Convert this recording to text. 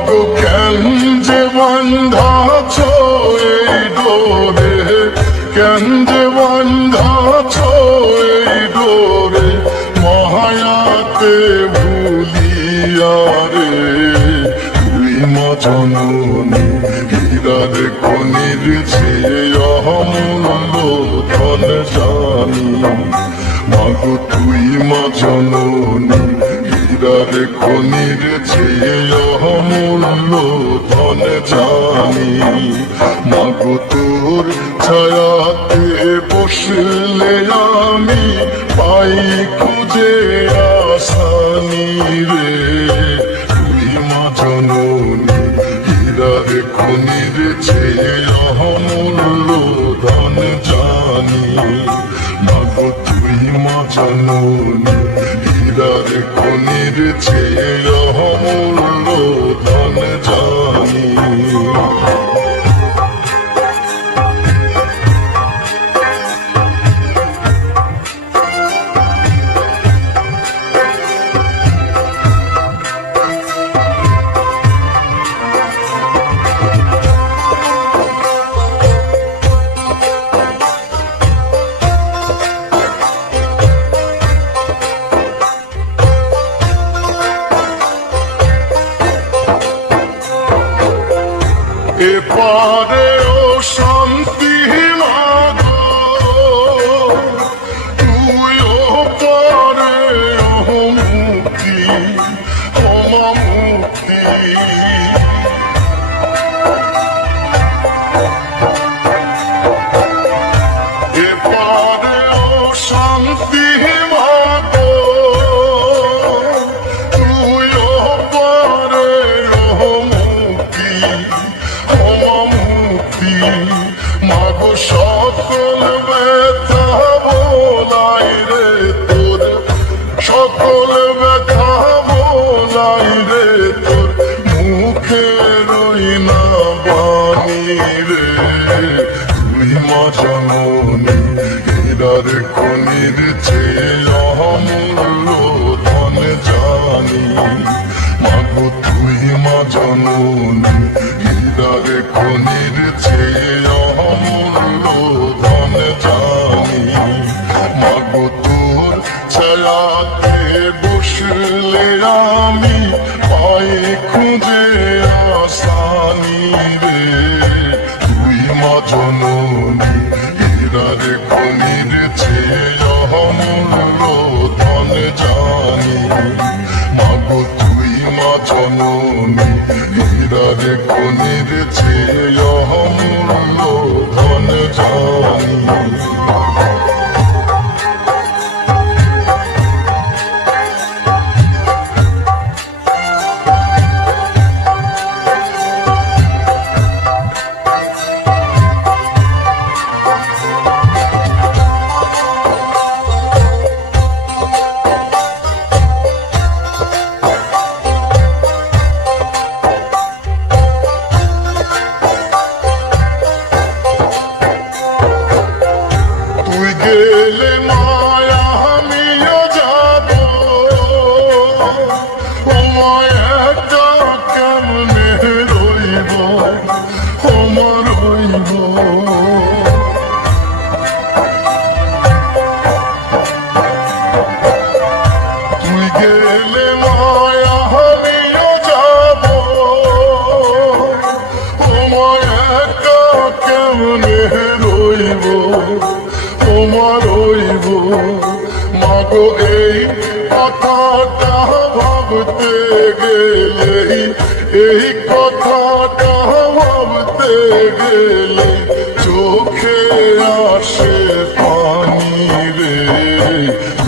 মাগো কেন যে বান্ধাছ এই ডোরে, কেন যে বান্ধাছ এই ডোরে, মায়াতে ভুলিয়া রে। তুই মা জননী হীরার খনির চেয়ে অমূল্য ধন জানি। মাগো তুই মা জননী হীরার খনির চেয়ে অমূল্য ধন জানি। মাগো তোর ছায়াতে বসলে আমি পাই খুঁজে আসানি রে। তুই মা জননী হীরার খনির চেয়ে অমূল্য ধন জানি। মাগো তুই মা জননী হীরার খনির চেয়ে অমূল্য ধন জানি। এপারে ও শান্তি মাগো, তুই ওপারে ও মুক্তি, ও মা মুক্তি। এপারে ও শান্তি মাগো, তুই ওপারে ও মুক্তি, মাগো সকল ব্যথা বলাই রে তোর, সকল ব্যথা বলাই রে তোর, মুখে রই না বাণী রে। তুই মা জননী হীরার খনির চেয়ে অমূল্য ধন জানি। মাগো তুই মা জননী হীরার খনির চেয়ে অমূল্য ধন জানি। মাগো তোর ছায়াতে বসলে আমি পাই খুঁজে আসানি রে। তুই মা জননী হীরার খনির চেয়ে অমূল্য ধন জানি। মাগো তুই মা জননী হীরার খনির চেয়ে অমূল্য ধন জানি। গেলে মায়া আমিও যাব, ও মায়াটা কেমনে রইব, ও মা রইব। তুই গেলে মায়া আমিও যাব, ও মায়াটা কেমনে রইব, রইব। মাগো এই কথাটা ভাবতে গেলে, এই কথাটা ভাবতে গেলে